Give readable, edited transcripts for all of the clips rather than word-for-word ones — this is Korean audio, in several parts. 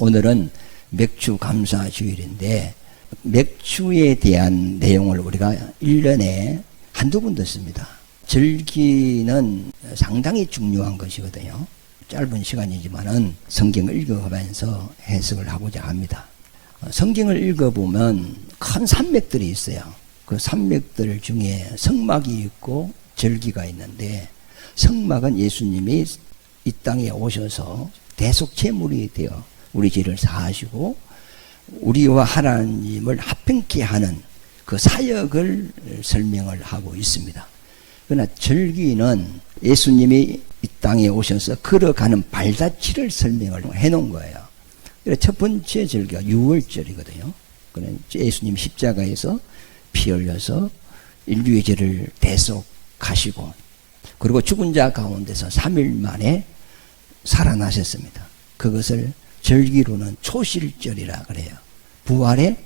오늘은 맥주 감사 주일인데 맥주에 대한 내용을 우리가 1년에 한두 번 듣습니다. 절기는 상당히 중요한 것이거든요. 짧은 시간이지만은 성경을 읽어가면서 해석을 하고자 합니다. 성경을 읽어보면 큰 산맥들이 있어요. 그 산맥들 중에 성막이 있고 절기가 있는데, 성막은 예수님이 이 땅에 오셔서 대속제물이 되어 우리 죄를 사하시고 우리와 하나님을 합병케 하는 그 사역을 설명을 하고 있습니다. 그러나 절기는 예수님이 이 땅에 오셔서 걸어가는 발자취를 설명을 해놓은 거예요. 그래서 첫 번째 절기가 유월절이거든요. 예수님 십자가에서 피 흘려서 인류의 죄를 대속하시고, 그리고 죽은 자 가운데서 3일 만에 살아나셨습니다. 그것을 절기로는 초실절이라 그래요. 부활의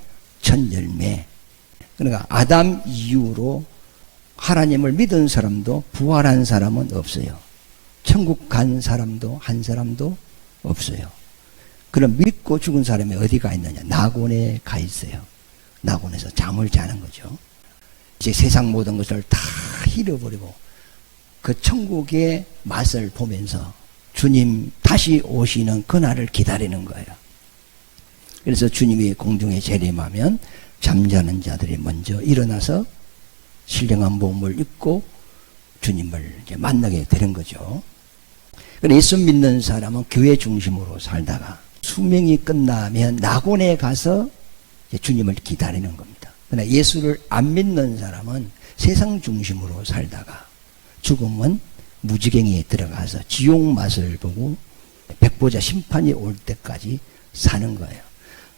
첫 열매. 그러니까 아담 이후로 하나님을 믿은 사람도 부활한 사람은 없어요. 천국 간 사람도 한 사람도 없어요. 그럼 믿고 죽은 사람이 어디가 있느냐? 낙원에 가 있어요. 낙원에서 잠을 자는 거죠. 이제 세상 모든 것을 다 잃어버리고 그 천국의 맛을 보면서 주님 다시 오시는 그날을 기다리는 거예요. 그래서 주님이 공중에 재림하면 잠자는 자들이 먼저 일어나서 신령한 몸을 입고 주님을 이제 만나게 되는 거죠. 예수 믿는 사람은 교회 중심으로 살다가 수명이 끝나면 낙원에 가서 주님을 기다리는 겁니다. 그러나 예수를 안 믿는 사람은 세상 중심으로 살다가 죽으면 무지갱이에 들어가서 지옥 맛을 보고 백보자 심판이 올 때까지 사는 거예요.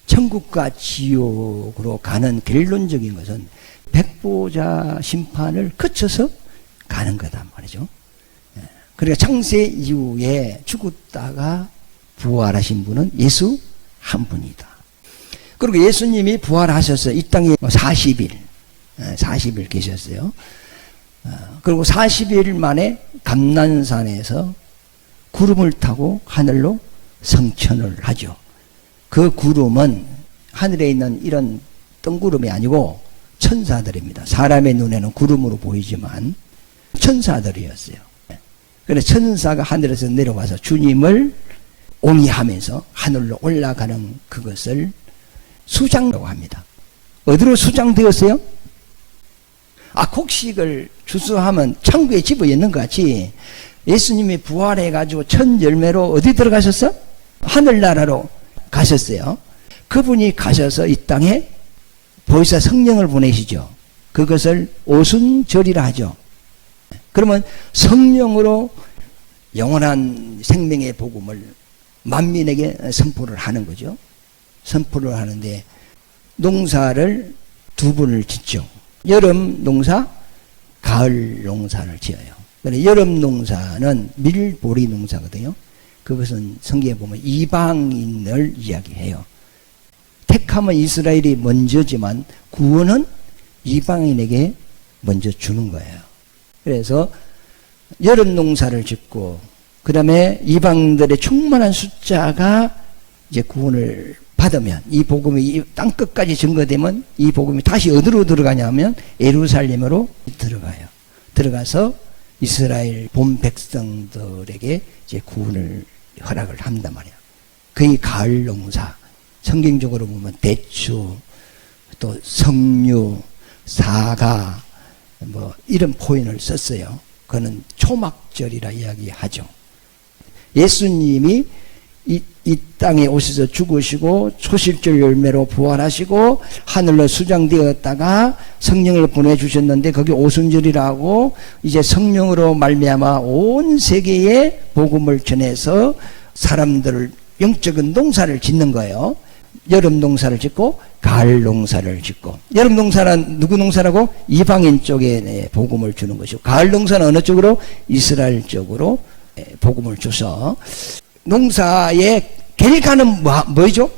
천국과 지옥으로 가는 결론적인 것은 백보자 심판을 거쳐서 가는 거단 말이죠. 그러니까 창세 이후에 죽었다가 부활하신 분은 예수 한 분이다. 그리고 예수님이 부활하셔서 이 땅에 40일 계셨어요. 그리고 40일 만에 감난산에서 구름을 타고 하늘로 성천을 하죠. 그 구름은 하늘에 있는 이런 뜬구름이 아니고 천사들입니다. 사람의 눈에는 구름으로 보이지만 천사들이었어요. 그래서 천사가 하늘에서 내려와서 주님을 옹이하면서 하늘로 올라가는 그것을 수장이라고 합니다. 어디로 수장되었어요? 곡식을 주수하면 천국에 집어 있는 것 같이 예수님이 부활해가지고 첫 열매로 어디 들어가셨어? 하늘나라로 가셨어요. 그분이 가셔서 이 땅에 보혜사 성령을 보내시죠. 그것을 오순절이라 하죠. 그러면 성령으로 영원한 생명의 복음을 만민에게 선포를 하는 거죠. 선포를 하는데 농사를 두 번을 짓죠. 여름 농사, 가을 농사를 지어요. 여름 농사는 밀보리 농사거든요. 그것은 성경에 보면 이방인을 이야기해요. 택하면 이스라엘이 먼저지만 구원은 이방인에게 먼저 주는 거예요. 그래서 여름 농사를 짓고 그 다음에 이방들의 충만한 숫자가 이제 구원을 받으면, 이 복음이 이 땅끝까지 증거되면 이 복음이 다시 어디로 들어가냐면 예루살렘으로 들어가요. 들어가서 이스라엘 본 백성들에게 이제 구원을 허락을 한단 말이에요. 그게 가을 농사. 성경적으로 보면 대추, 또 석류, 사과, 이런 표현을 썼어요. 그거는 초막절이라 이야기하죠. 예수님이 이 땅에 오셔서 죽으시고 초실절 열매로 부활하시고 하늘로 수장되었다가 성령을 보내주셨는데 거기 오순절이라고 이제 성령으로 말미암아 온 세계에 복음을 전해서 사람들을 영적인 농사를 짓는 거예요. 여름 농사를 짓고 가을 농사를 짓고, 여름 농사는 누구 농사라고? 이방인 쪽에 복음을 주는 것이고, 가을 농사는 어느 쪽으로? 이스라엘 쪽으로 복음을 줘서 농사의 결과는 뭐죠?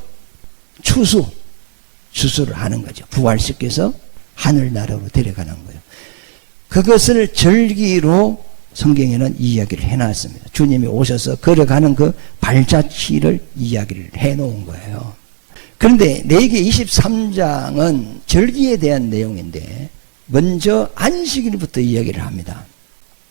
추수를 하는 거죠. 부활시켜서 하늘나라로 데려가는 거예요. 그것을 절기로 성경에는 이야기를 해놨습니다. 주님이 오셔서 걸어가는 그 발자취를 이야기를 해놓은 거예요. 그런데 레위기 23장은 절기에 대한 내용인데 먼저 안식일부터 이야기를 합니다.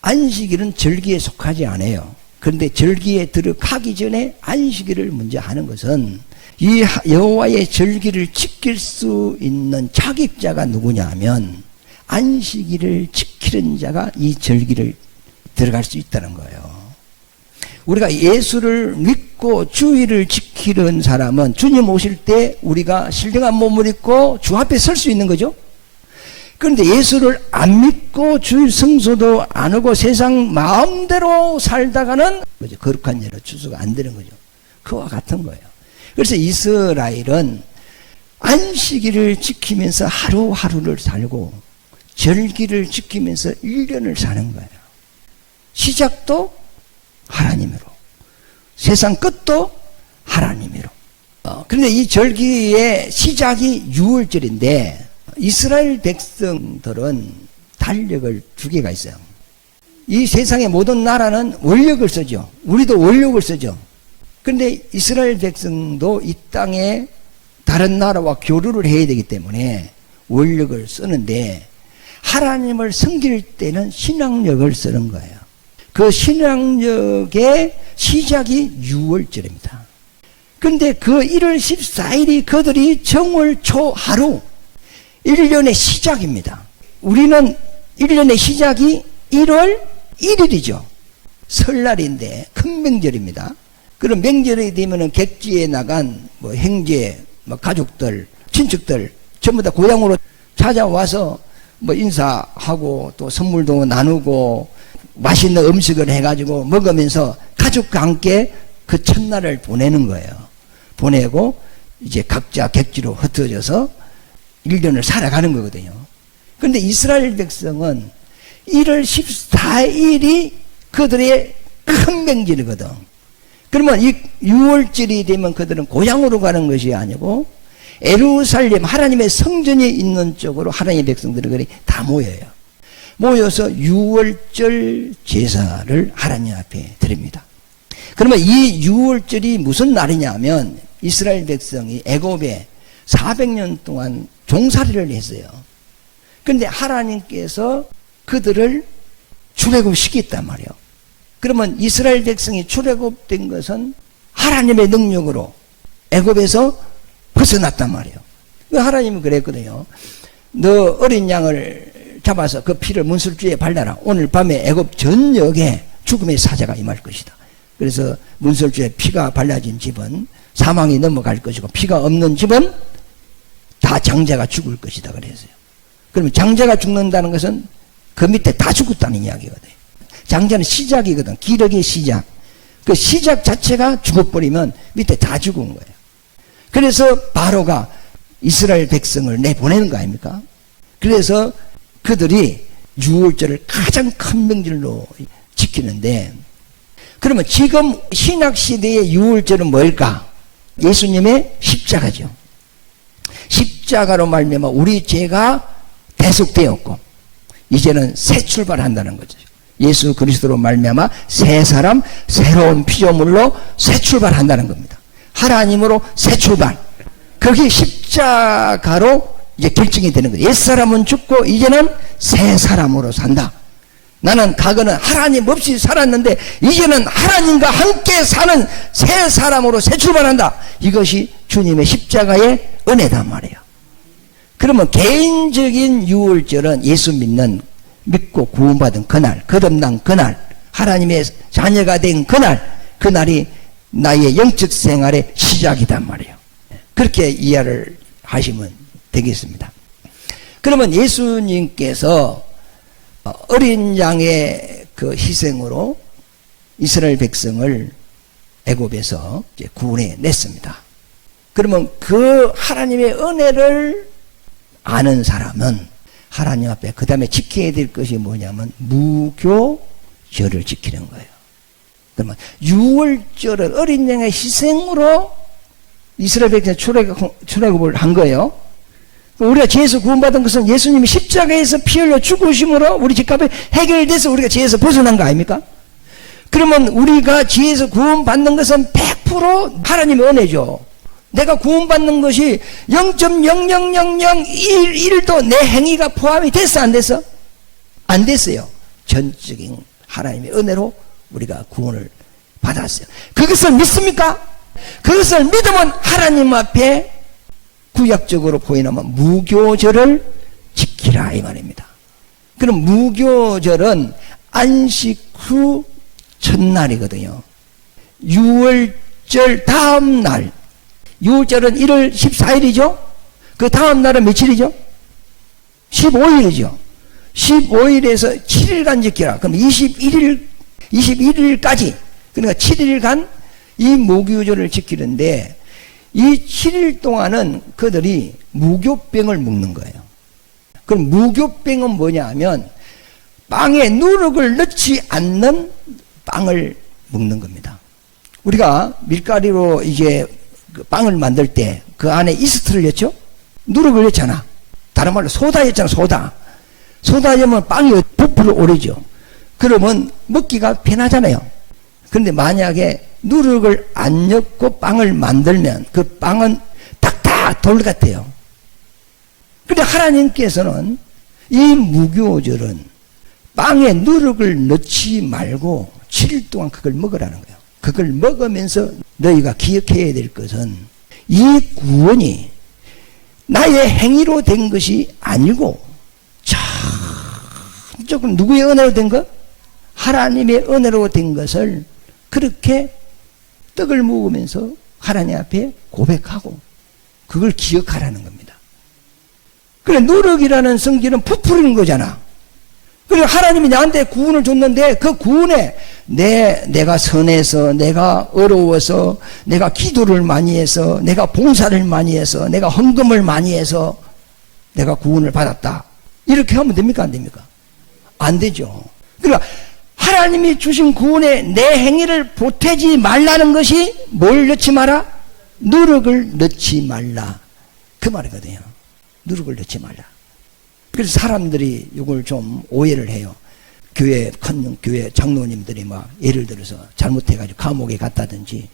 안식일은 절기에 속하지 않아요. 그런데 절기에 들어가기 전에 안식일을 먼저 하는 것은 이 여호와의 절기를 지킬 수 있는 자격자가 누구냐 하면 안식일을 지키는 자가 이 절기를 들어갈 수 있다는 거예요. 우리가 예수를 믿고 주일을 지키는 사람은 주님 오실 때 우리가 신령한 몸을 입고 주 앞에 설 수 있는 거죠. 그런데 예수를 안 믿고 주일 성수도 안 하고 세상 마음대로 살다가는 거룩한 예로 추수가 안 되는 거죠. 그와 같은 거예요. 그래서 이스라엘은 안식일을 지키면서 하루하루를 살고 절기를 지키면서 1년을 사는 거예요. 시작도 하나님으로, 세상 끝도 하나님으로. 그런데 이 절기의 시작이 유월절인데 이스라엘 백성들은 달력을 두 개가 있어요. 이 세상의 모든 나라는 월력을 쓰죠. 우리도 월력을 쓰죠. 그런데 이스라엘 백성도 이 땅에 다른 나라와 교류를 해야 되기 때문에 월력을 쓰는데 하나님을 섬길 때는 신앙력을 쓰는 거예요. 그 신앙력의 시작이 유월절입니다. 그런데 그 1월 14일이 그들이 정월 초 하루 1년의 시작입니다. 우리는 1년의 시작이 1월 1일이죠. 설날인데 큰 명절입니다. 그럼 명절이 되면은 객지에 나간 형제, 가족들, 친척들 전부 다 고향으로 찾아와서 인사하고 또 선물도 나누고 맛있는 음식을 해가지고 먹으면서 가족과 함께 그 첫날을 보내는 거예요. 보내고 이제 각자 객지로 흩어져서 1년을 살아가는 거거든요. 그런데 이스라엘 백성은 1월 14일이 그들의 큰 명절이거든. 그러면 이 6월절이 되면 그들은 고향으로 가는 것이 아니고 예루살렘 하나님의 성전이 있는 쪽으로 하나님의 백성들이 다 모여요. 모여서 6월절 제사를 하나님 앞에 드립니다. 그러면 이 6월절이 무슨 날이냐 하면 이스라엘 백성이 애굽에 400년 동안 종살이를 했어요. 그런데 하나님께서 그들을 출애굽시켰단 말이에요. 그러면 이스라엘 백성이 출애굽된 것은 하나님의 능력으로 애굽에서 벗어났단 말이에요. 하나님은 그랬거든요. 너 어린 양을 잡아서 그 피를 문설주에 발라라. 오늘 밤에 애굽 전역에 죽음의 사자가 임할 것이다. 그래서 문설주에 피가 발라진 집은 사망이 넘어갈 것이고 피가 없는 집은 다 장자가 죽을 것이다 그랬어요. 그러면 장자가 죽는다는 것은 그 밑에 다 죽었다는 이야기거든요. 장자는 시작이거든. 기력의 시작. 그 시작 자체가 죽어버리면 밑에 다 죽은 거예요. 그래서 바로가 이스라엘 백성을 내보내는 거 아닙니까? 그래서 그들이 6월절을 가장 큰 명절로 지키는데, 그러면 지금 신약시대의 6월절은 뭘까? 예수님의 십자가죠. 십자가로 말미암아 우리 죄가 대속되었고 이제는 새 출발한다는 거죠. 예수 그리스도로 말미암아 새 사람, 새로운 피조물로 새 출발한다는 겁니다. 하나님으로 새 출발. 그게 십자가로 이제 결정이 되는 거예요. 옛사람은 죽고 이제는 새 사람으로 산다. 나는 과거는 하나님 없이 살았는데 이제는 하나님과 함께 사는 새 사람으로 새 출발한다. 이것이 주님의 십자가의 은혜단 말이에요. 그러면 개인적인 6월절은 예수 믿고 구원받은 그날, 거듭난 그날, 하나님의 자녀가 된 그날, 그날이 나의 영적 생활의 시작이단 말이에요. 그렇게 이해를 하시면 되겠습니다. 그러면 예수님께서 어린 양의 그 희생으로 이스라엘 백성을 애굽에서 구원해 냈습니다. 그러면 그 하나님의 은혜를 아는 사람은 하나님 앞에 그 다음에 지켜야 될 것이 뭐냐면 무교절을 지키는 거예요. 그러면 6월절을 어린 양의 희생으로 이스라엘 백성이 출애굽을 한 거예요. 우리가 죄에서 구원받은 것은 예수님이 십자가에서 피 흘려 죽으심으로 우리 죄값이 해결돼서 우리가 죄에서 벗어난 거 아닙니까? 그러면 우리가 죄에서 구원받는 것은 100% 하나님의 은혜죠. 내가 구원받는 것이 0.00001도 내 행위가 포함이 됐어, 안 됐어? 안 됐어요. 전적인 하나님의 은혜로 우리가 구원을 받았어요. 그것을 믿습니까? 그것을 믿으면 하나님 앞에 구약적으로 보이나면 무교절을 지키라 이 말입니다. 그럼 무교절은 안식 후 첫날이거든요. 6월절 다음 날, 6월절은 1월 14일이죠. 그 다음 날은 며칠이죠? 15일이죠. 15일에서 7일간 지키라. 그럼 21일까지, 그러니까 7일간 이 무교절을 지키는데, 이 7일 동안은 그들이 무교병을 먹는 거예요. 그럼 무교병은 뭐냐 하면 빵에 누룩을 넣지 않는 빵을 먹는 겁니다. 우리가 밀가루로 이제 그 빵을 만들 때 그 안에 이스트를 넣죠? 누룩을 넣잖아. 다른 말로 소다 넣잖아, 소다. 소다 넣으면 빵이 부풀어 오르죠. 그러면 먹기가 편하잖아요. 그런데 만약에 누룩을 안 넣고 빵을 만들면 그 빵은 딱딱 돌 같아요. 그런데 하나님께서는 이 무교절은 빵에 누룩을 넣지 말고 7일 동안 그걸 먹으라는 거예요. 그걸 먹으면서 너희가 기억해야 될 것은 이 구원이 나의 행위로 된 것이 아니고 조금 누구의 은혜로 된 것? 하나님의 은혜로 된 것을 그렇게 떡을 먹으면서 하나님 앞에 고백하고 그걸 기억하라는 겁니다. 그래, 누룩이라는 성질은 부풀리는 거잖아. 그리고 하나님이 나한테 구원을 줬는데 그 구원에 내가 선해서, 내가 어려워서, 내가 기도를 많이 해서, 내가 봉사를 많이 해서, 내가 헌금을 많이 해서 내가 구원을 받았다. 이렇게 하면 됩니까? 안 됩니까? 안 되죠. 그러니까 하나님이 주신 구원에 내 행위를 보태지 말라는 것이 뭘 넣지 마라? 누룩을 넣지 말라. 그 말이거든요. 누룩을 넣지 말라. 그래서 사람들이 이걸 좀 오해를 해요. 큰 교회 장로님들이 막 예를 들어서 잘못해가지고 감옥에 갔다든지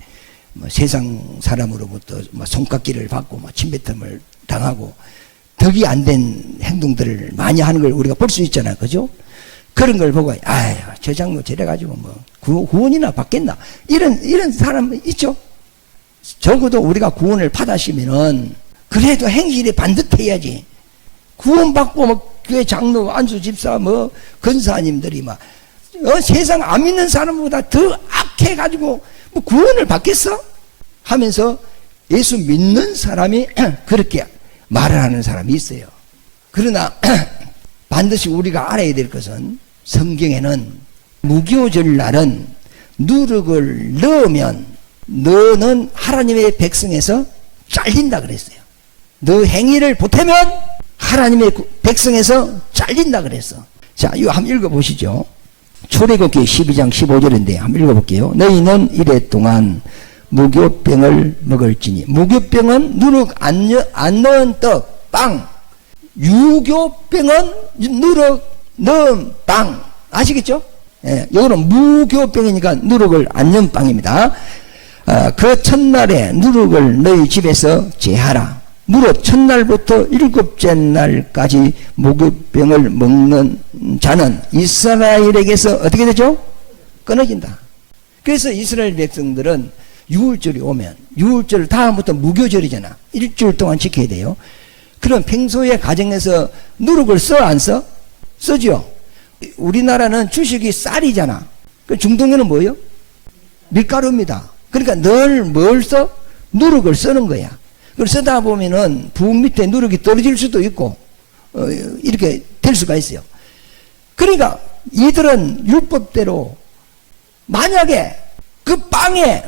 뭐 세상 사람으로부터 뭐 손깎이를 받고 뭐 침뱉음을 당하고 덕이 안 된 행동들을 많이 하는 걸 우리가 볼 수 있잖아요. 그죠? 그런 걸 보고, 아유, 저 장로 저래가지고 뭐, 구원이나 받겠나? 이런 사람 있죠? 적어도 우리가 구원을 받았으면은, 그래도 행실이 반듯해야지. 구원받고, 뭐, 교회 장로, 안수 집사, 뭐, 권사님들이 막, 세상 안 믿는 사람보다 더 악해가지고, 뭐, 구원을 받겠어? 하면서 예수 믿는 사람이 그렇게 말을 하는 사람이 있어요. 그러나, 반드시 우리가 알아야 될 것은 성경에는 무교절 날은 누룩을 넣으면 너는 하나님의 백성에서 잘린다 그랬어요. 너 행위를 보태면 하나님의 백성에서 잘린다 그랬어. 자, 이거 한번 읽어보시죠. 출애굽기 12장 15절인데 한번 읽어볼게요. 너희는 이래 동안 무교병을 먹을지니. 무교병은 누룩 안 넣은 떡, 빵. 유교병은 누룩 넣은 빵. 아시겠죠? 예, 이거는 무교병이니까 누룩을 안 넣은 빵입니다. 그 첫날에 누룩을 너희 집에서 제하라. 무릇 첫날부터 7째 날까지 무교병을 먹는 자는 이스라엘에게서 어떻게 되죠? 끊어진다. 그래서 이스라엘 백성들은 6월절이 오면 6월절 다음부터 무교절이잖아. 일주일 동안 지켜야 돼요. 그럼 평소에 가정에서 누룩을 써, 안 써? 쓰죠. 우리나라는 주식이 쌀이잖아. 그 중동에는 뭐예요? 밀가루입니다. 그러니까 늘 뭘 써? 누룩을 쓰는 거야. 그걸 쓰다 보면은 부엌 밑에 누룩이 떨어질 수도 있고, 이렇게 될 수가 있어요. 그러니까 이들은 율법대로 만약에 그 빵에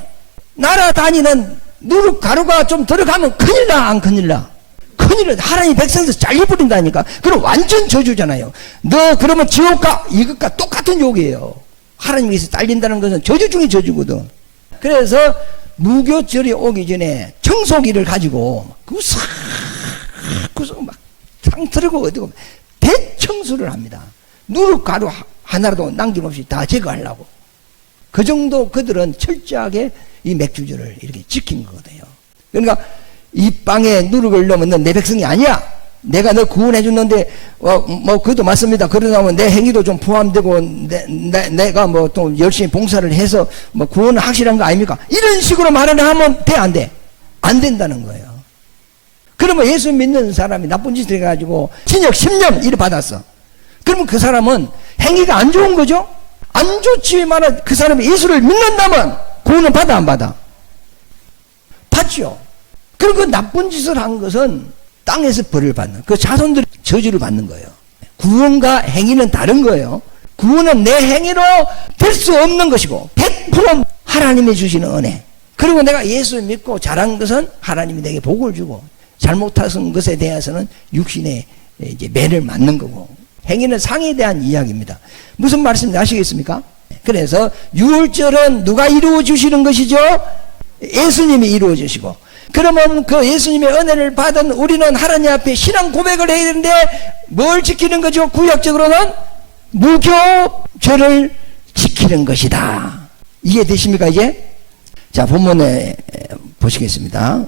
날아다니는 누룩 가루가 좀 들어가면 큰일 나, 안 큰일 나? 큰일은 하나님 백성에서 잘려버린다니까. 그럼 완전 저주잖아요. 너 그러면 지옥 가. 이것과 똑같은 욕이에요. 하나님께서 잘린다는 것은 저주 중에 저주거든. 그래서 무교절이 오기 전에 청소기를 가지고 구석구석 막 땅 틀고 어디고 대청소를 합니다. 누룩 가루 하나라도 남김없이 다 제거하려고. 그 정도 그들은 철저하게 이 맥주주를 이렇게 지킨 거거든요. 그러니까 이 빵에 누룩을 넣으면 넌 내 백성이 아니야. 내가 너 구원해 줬는데 그것도 맞습니다. 그러다 내 행위도 좀 포함되고 내가 뭐 또 열심히 봉사를 해서 뭐 구원은 확실한 거 아닙니까? 이런 식으로 말을 하면 돼, 안 돼? 안 된다는 거예요. 그러면 예수 믿는 사람이 나쁜 짓을 해가지고 징역 10년 이를 받았어. 그러면 그 사람은 행위가 안 좋은 거죠? 안 좋지만 그 사람이 예수를 믿는다면 구원을 받아, 안 받아? 받죠. 그리고 그 나쁜 짓을 한 것은 땅에서 벌을 받는, 그 자손들이 저주를 받는 거예요. 구원과 행위는 다른 거예요. 구원은 내 행위로 될 수 없는 것이고 100% 하나님이 주시는 은혜. 그리고 내가 예수 믿고 잘한 것은 하나님이 내게 복을 주고, 잘못한 것에 대해서는 육신의 이제 매를 맞는 거고, 행위는 상에 대한 이야기입니다. 무슨 말씀인지 아시겠습니까? 그래서 유월절은 누가 이루어 주시는 것이죠? 예수님이 이루어 주시고, 그러면 그 예수님의 은혜를 받은 우리는 하나님 앞에 신앙 고백을 해야 되는데 뭘 지키는 거죠? 구약적으로는 무교절을 지키는 것이다. 이해되십니까 이제? 자, 본문에 보시겠습니다.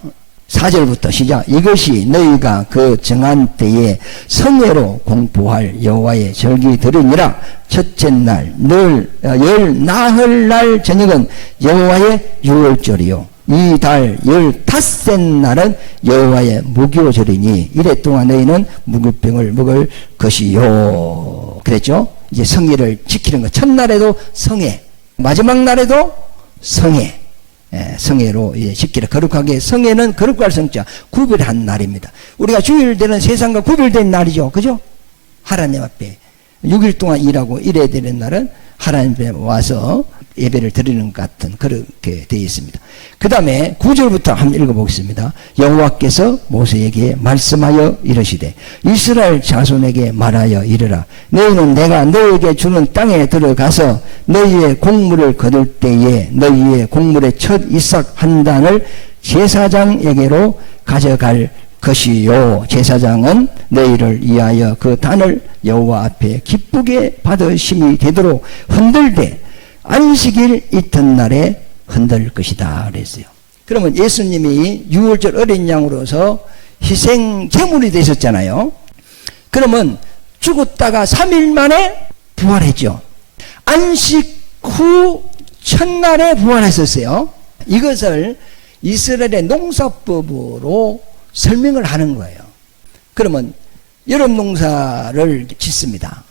4절부터 시작. 이것이 너희가 그 정한 때에 성회로 공포할 여호와의 절기들이니라. 첫째 날 늘 열 나흘날 저녁은 여호와의 유월절이요, 이 달 15째 날은 여호와의 무교절이니 이래 동안 너희는 무교병을 먹을 것이요. 그랬죠? 이제 성회를 지키는 것. 첫날에도 성회, 마지막 날에도 성회. 성회로 이제 지키라. 거룩하게. 성회는 거룩할 성자, 구별한 날입니다. 우리가 주일되는 세상과 구별된 날이죠. 그죠? 하나님 앞에 6일 동안 일하고 이래야 되는 날은 하나님 앞에 와서 예배를 드리는 것 같은 그렇게 되어 있습니다. 그 다음에 9절부터 한번 읽어보겠습니다. 여호와께서 모세에게 말씀하여 이르시되 이스라엘 자손에게 말하여 이르라. 너희는 내가 너희에게 주는 땅에 들어가서 너희의 곡물을 거둘 때에 너희의 곡물의 첫 이삭 한 단을 제사장에게로 가져갈 것이요, 제사장은 너희를 위하여 그 단을 여호와 앞에 기쁘게 받으심이 되도록 흔들되 안식일 이튿날에 흔들 것이다 그랬어요. 그러면 예수님이 유월절 어린 양으로서 희생 제물이 되셨잖아요. 그러면 죽었다가 3일 만에 부활했죠. 안식 후 첫날에 부활했었어요. 이것을 이스라엘의 농사법으로 설명을 하는 거예요. 그러면 여름 농사를 짓습니다.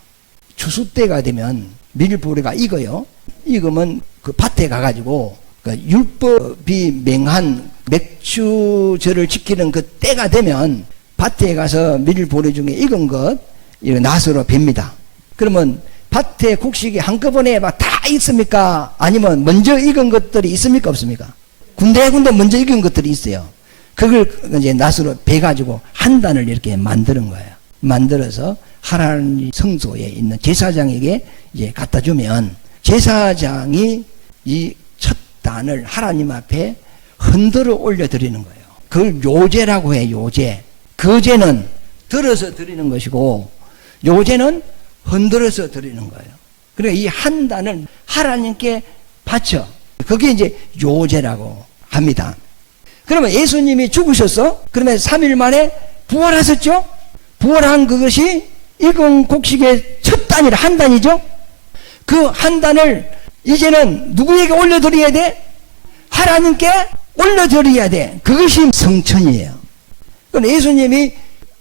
추수 때가 되면 밀보리가 익어요. 익으면 그 밭에 가가지고 그 율법이 맹한 맥주절을 지키는 그 때가 되면 밭에 가서 밀보리 중에 익은 것 낫으로 뵭니다. 그러면 밭에 곡식이 한꺼번에 막 다 있습니까? 아니면 먼저 익은 것들이 있습니까? 없습니까? 군데군데 먼저 익은 것들이 있어요. 그걸 이제 낫으로 베가지고 한 단을 이렇게 만드는 거예요. 만들어서 하나님 성소에 있는 제사장에게 이제 갖다 주면 제사장이 이 첫 단을 하나님 앞에 흔들어 올려드리는 거예요. 그걸 요제라고 해요. 요제. 거제는 들어서 드리는 것이고 요제는 흔들어서 드리는 거예요. 그러니까 이 한 단을 하나님께 바쳐. 그게 이제 요제라고 합니다. 그러면 예수님이 죽으셨어? 그러면 3일 만에 부활하셨죠? 부활한 그것이 익은 곡식의 첫 단이라 한 단이죠? 그 한 단을 이제는 누구에게 올려드려야 돼? 하나님께 올려드려야 돼. 그것이 성천이에요. 그럼 예수님이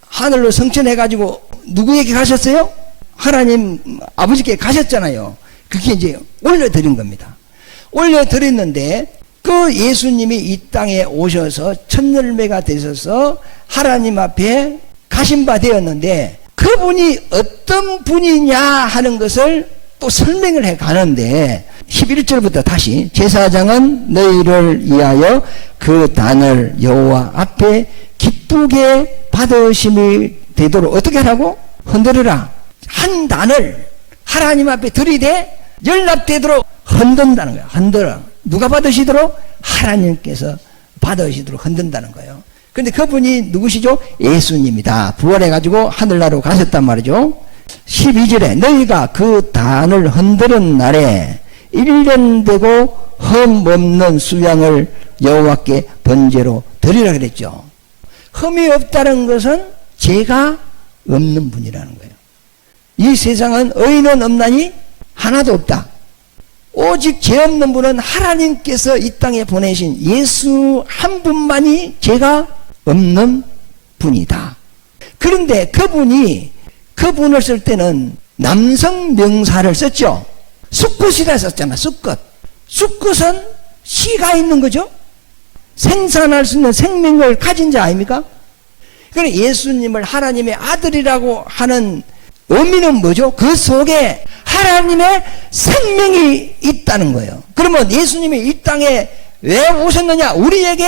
하늘로 성천해가지고 누구에게 가셨어요? 하나님 아버지께 가셨잖아요. 그게 이제 올려드린 겁니다. 올려드렸는데 그 예수님이 이 땅에 오셔서 첫 열매가 되셔서 하나님 앞에 가신 바 되었는데 그분이 어떤 분이냐 하는 것을 또 설명을 해 가는데 11절부터 다시 제사장은 너희를 위하여 그 단을 여호와 앞에 기쁘게 받으심이 되도록 어떻게 하라고? 흔들으라. 한 단을 하나님 앞에 들이대 연락되도록 흔든다는 거예요. 흔들어. 누가 받으시도록? 하나님께서 받으시도록 흔든다는 거예요. 근데 그분이 누구시죠? 예수님이다. 부활해가지고 하늘나라로 가셨단 말이죠. 12절에 너희가 그 단을 흔드는 날에 1년 되고 흠없는 수양을 여호와께 번제로 드리라 그랬죠. 흠이 없다는 것은 죄가 없는 분이라는 거예요. 이 세상은 의인은 없나니 하나도 없다. 오직 죄 없는 분은 하나님께서 이 땅에 보내신 예수 한 분만이 죄가 없는 분이다. 그런데 그분을 쓸 때는 남성 명사를 썼죠. 수컷이라 썼잖아. 수컷. 수컷은 씨가 있는 거죠. 생산할 수 있는 생명을 가진 자 아닙니까? 그래 예수님을 하나님의 아들이라고 하는 의미는 뭐죠? 그 속에 하나님의 생명이 있다는 거예요. 그러면 예수님이 이 땅에 왜 오셨느냐? 우리에게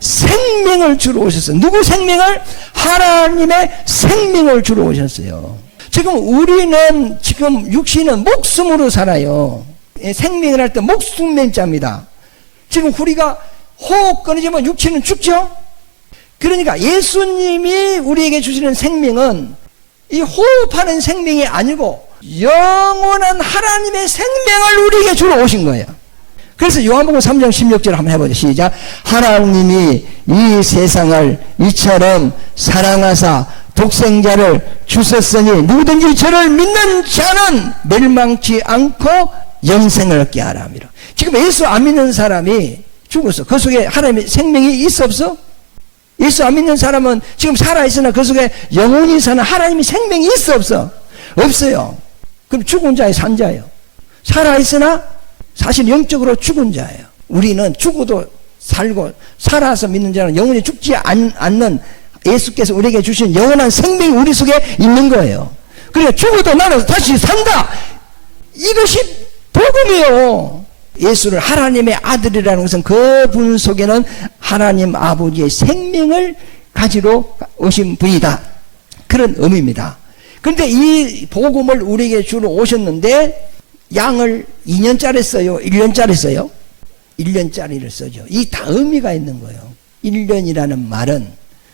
생명을 주러 오셨어요. 누구 생명을? 하나님의 생명을 주러 오셨어요. 지금 우리는 지금 육신은 목숨으로 살아요. 생명을 할 때 목숨맹자입니다. 지금 우리가 호흡 끊어지면 육신은 죽죠? 그러니까 예수님이 우리에게 주시는 생명은 이 호흡하는 생명이 아니고 영원한 하나님의 생명을 우리에게 주러 오신 거예요. 그래서 요한복음 3장 16절 한번 해보죠. 시작. 하나님이 이 세상을 이처럼 사랑하사 독생자를 주셨으니 누구든지 저를 믿는 자는 멸망치 않고 영생을 얻게 하라 함이라. 지금 예수 안 믿는 사람이 죽었어. 그 속에 하나님의 생명이 있어 없어? 예수 안 믿는 사람은 지금 살아있으나 그 속에 영원히 사는 하나님의 생명이 있어 없어? 없어요. 그럼 죽은 자의 산 자예요. 살아있으나 사실 영적으로 죽은 자예요. 우리는 죽어도 살고 살아서 믿는 자는 영원히 죽지 않는 예수께서 우리에게 주신 영원한 생명이 우리 속에 있는 거예요. 그러니까 죽어도 나는 다시 산다. 이것이 복음이에요. 예수를 하나님의 아들이라는 것은 그분 속에는 하나님 아버지의 생명을 가지러 오신 분이다. 그런 의미입니다. 그런데 이 복음을 우리에게 주러 오셨는데 양을 2년짜리 써요? 1년짜리 써요? 1년짜리를 써죠. 이 다 의미가 있는 거예요. 1년이라는 말은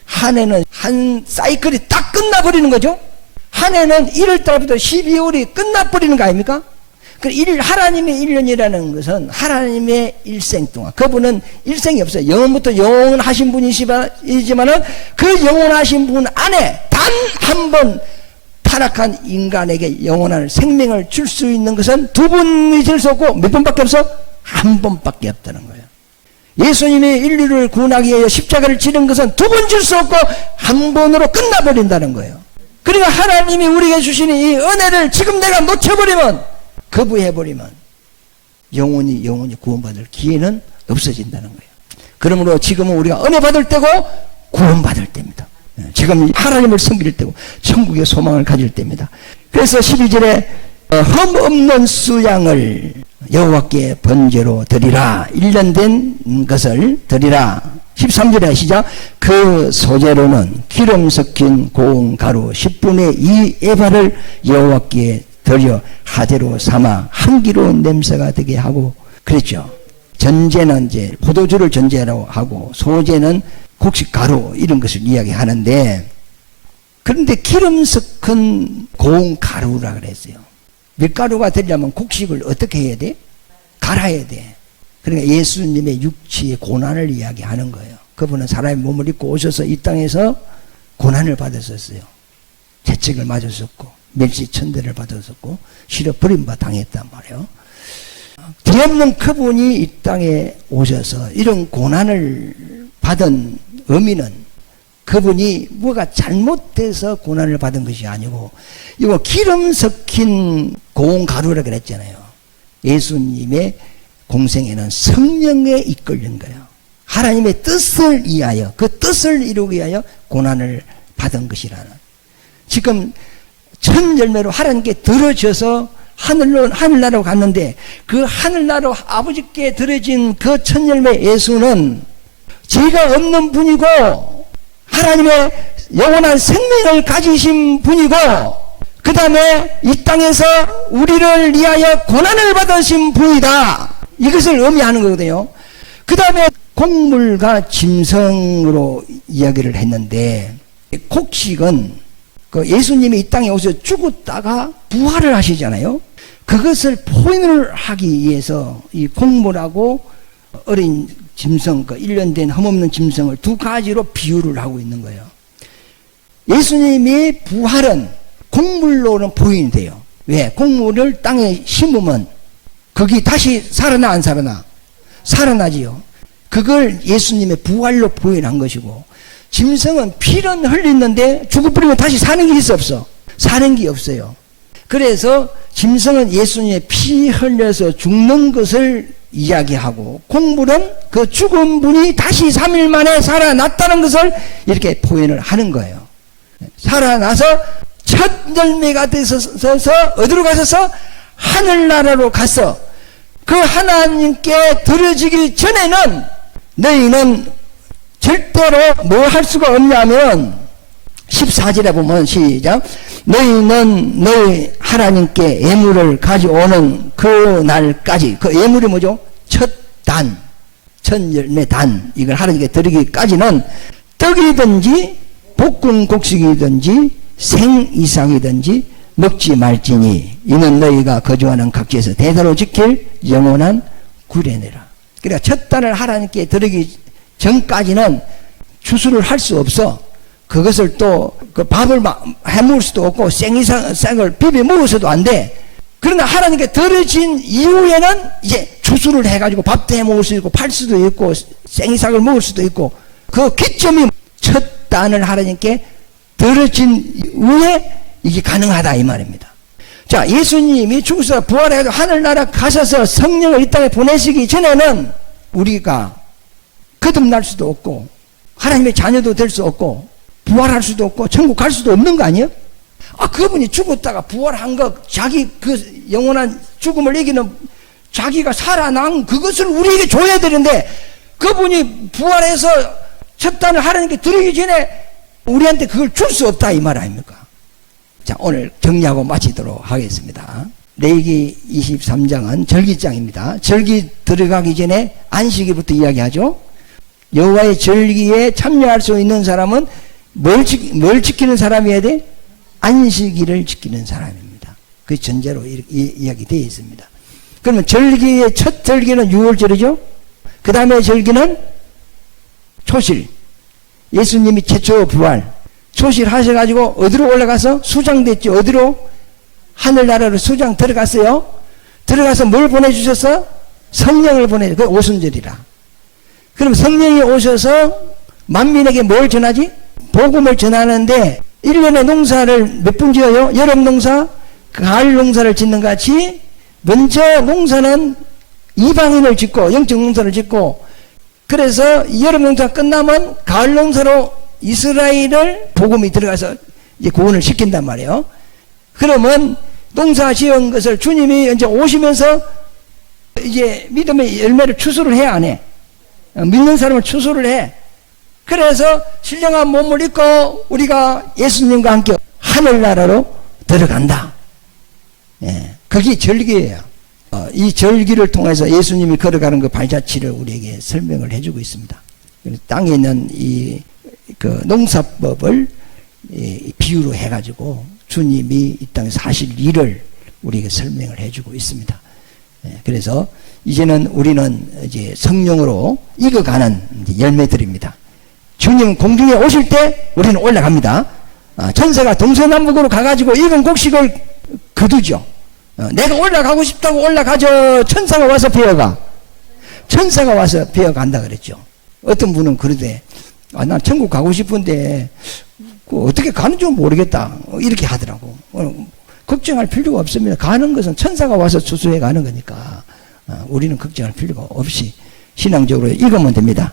한 해는 한 사이클이 딱 끝나버리는 거죠. 한 해는 1월달부터 12월이 끝나버리는 거 아닙니까? 하나님의 1년이라는 것은 하나님의 일생 동안, 그분은 일생이 없어요. 영원부터 영원하신 분이지만은 그 영원하신 분 안에 단 한 번 타락한 인간에게 영원한 생명을 줄 수 있는 것은 두 번이 될 수 없고 몇 번밖에 없어? 한 번밖에 없다는 거예요. 예수님이 인류를 구원하기 위해 십자가를 지는 것은 두 번 줄 수 없고 한 번으로 끝나버린다는 거예요. 그러니까 하나님이 우리에게 주시는 이 은혜를 지금 내가 놓쳐버리면, 거부해버리면 영원히 구원받을 기회는 없어진다는 거예요. 그러므로 지금은 우리가 은혜 받을 때고 구원받을 때입니다. 지금 하나님을 섬길 때고 천국의 소망을 가질 때입니다. 그래서 12절에 흠 없는 수양을 여호와께 번제로 드리라. 1년 된 것을 드리라. 13절에 시작. 그 소재로는 기름 섞인 고운 가루 10분의 2 에바를 여호와께 드려 하대로 삼아 향기로운 냄새가 되게 하고 그랬죠. 전제는 이제 포도주를 전제라고 하고 소제는 곡식 가루 이런 것을 이야기하는데, 그런데 기름 섞은 고운 가루라 그랬어요. 밀가루가 되려면 곡식을 어떻게 해야 돼? 갈아야 돼. 그러니까 예수님의 육체의 고난을 이야기하는 거예요. 그분은 사람의 몸을 입고 오셔서 이 땅에서 고난을 받으셨어요. 채찍을 맞으셨고 멸시천대를 받으셨고 실어 버림바 당했단 말이에요. 뒤없는 그분이 이 땅에 오셔서 이런 고난을 받은 의미는 그분이 뭐가 잘못돼서 고난을 받은 것이 아니고, 이거 기름 섞인 고운 가루라 그랬잖아요. 예수님의 공생에는 성령에 이끌린 거예요. 하나님의 뜻을 위하여, 그 뜻을 이루기 위하여 고난을 받은 것이라는. 지금 첫 열매로 하나님께 들어져서 하늘나라로 갔는데, 그 하늘나라로 아버지께 들어진 그 첫 열매 예수는 죄가 없는 분이고 하나님의 영원한 생명을 가지신 분이고, 그 다음에 이 땅에서 우리를 위하여 고난을 받으신 분이다. 이것을 의미하는 거거든요. 그 다음에 곡물과 짐승으로 이야기를 했는데, 곡식은 그 예수님이 이 땅에 오셔서 죽었다가 부활을 하시잖아요. 그것을 포인을 하기 위해서 이 곡물하고 어린 짐승, 그 1년 된 흠없는 짐승을 두 가지로 비유를 하고 있는 거예요. 예수님이 부활은 곡물로는 포인이 돼요. 왜? 곡물을 땅에 심으면 거기 다시 살아나 안 살아나? 살아나지요. 그걸 예수님의 부활로 포인한 것이고, 짐승은 피는 흘리는데 죽어버리면 다시 사는 게 있어 없어? 사는 게 없어요. 그래서 짐승은 예수님의 피 흘려서 죽는 것을 이야기하고, 곡물은 그 죽은 분이 다시 3일 만에 살아났다는 것을 이렇게 포인을 하는 거예요. 살아나서 첫 열매가 되셔서 어디로 가셔서 하늘나라로 가서 그 하나님께 드려지기 전에는 너희는 절대로 뭐 할 수가 없냐면, 14절에 보면 시작, 너희는 너희 하나님께 예물을 가져오는 그 날까지, 그 예물이 뭐죠? 첫 단, 첫 열매 단, 이걸 하나님께 드리기까지는 떡이든지 볶은 곡식이든지 생이삭이든지 먹지 말지니 이는 너희가 거주하는 각지에서 대대로 지킬 영원한 구례니라. 그러니까 첫 단을 하나님께 드리기 전까지는 추수를 할 수 없어. 그것을 또 그 밥을 해먹을 수도 없고 생이삭을 비벼 먹어서도 안 돼. 그러나 하나님께 드려진 이후에는 이제 추수를 해가지고 밥도 해먹을 수 있고 팔 수도 있고 생이삭을 먹을 수도 있고, 그 기점이 첫 단을 하나님께 드려진 후에 이게 가능하다 이 말입니다. 자, 예수님이 죽으셔서 부활해서 하늘나라 가셔서 성령을 이 땅에 보내시기 전에는 우리가 거듭날 수도 없고 하나님의 자녀도 될 수 없고 부활할 수도 없고 천국 갈 수도 없는 거 아니에요? 아, 그분이 죽었다가 부활한 거, 자기 그 영원한 죽음을 이기는 자기가 살아난 그것을 우리에게 줘야 되는데, 그분이 부활해서 첫 단을 하나님께 드리기 전에 우리한테 그걸 줄 수 없다 이 말 아닙니까? 자, 오늘 정리하고 마치도록 하겠습니다. 레위기 23장은 절기장입니다. 절기 들어가기 전에 안식일부터 이야기하죠. 여호와의 절기에 참여할 수 있는 사람은 뭘 지키는 사람이어야 돼? 안식일을 지키는 사람입니다. 그 전제로 이야기되어 있습니다. 그러면 절기의 첫 절기는 6월절이죠. 그 다음에 절기는 초실. 예수님이 최초 부활. 초실 하셔가지고 어디로 올라가서 수장됐죠. 어디로? 하늘나라로 수장 들어갔어요. 들어가서 뭘 보내주셨어? 성령을 보내줘. 그게 오순절이라. 그럼 성령이 오셔서 만민에게 뭘 전하지? 복음을 전하는데, 1년에 농사를 몇 분 지어요? 여름 농사, 가을 농사를 짓는 같이 먼저 농사는 이방인을 짓고 영적 농사를 짓고, 그래서 여름 농사 끝나면 가을 농사로 이스라엘을 복음이 들어가서 이제 구원을 시킨단 말이에요. 그러면 농사 지은 것을 주님이 이제 오시면서 이제 믿음의 열매를 추수를 해, 안 해? 믿는 사람을 추수를 해. 그래서 신령한 몸을 입고 우리가 예수님과 함께 하늘나라로 들어간다. 예, 그게 절기예요. 이 절기를 통해서 예수님이 걸어가는 그 발자취를 우리에게 설명을 해주고 있습니다. 땅에 있는 그 농사법을 비유로 해가지고 주님이 이 땅에서 하실 일을 우리에게 설명을 해주고 있습니다. 예, 그래서 이제는 우리는 이제 성령으로 익어가는 열매들입니다. 주님 공중에 오실 때 우리는 올라갑니다. 천사가 동서남북으로 가가지고 익은 곡식을 거두죠. 내가 올라가고 싶다고 올라가죠. 천사가 와서 베어가. 천사가 와서 베어간다 그랬죠. 어떤 분은 그러대, 난 천국 가고 싶은데 어떻게 가는 줄 모르겠다 이렇게 하더라고. 걱정할 필요가 없습니다. 가는 것은 천사가 와서 추수해 가는 거니까 우리는 걱정할 필요가 없이 신앙적으로 읽으면 됩니다.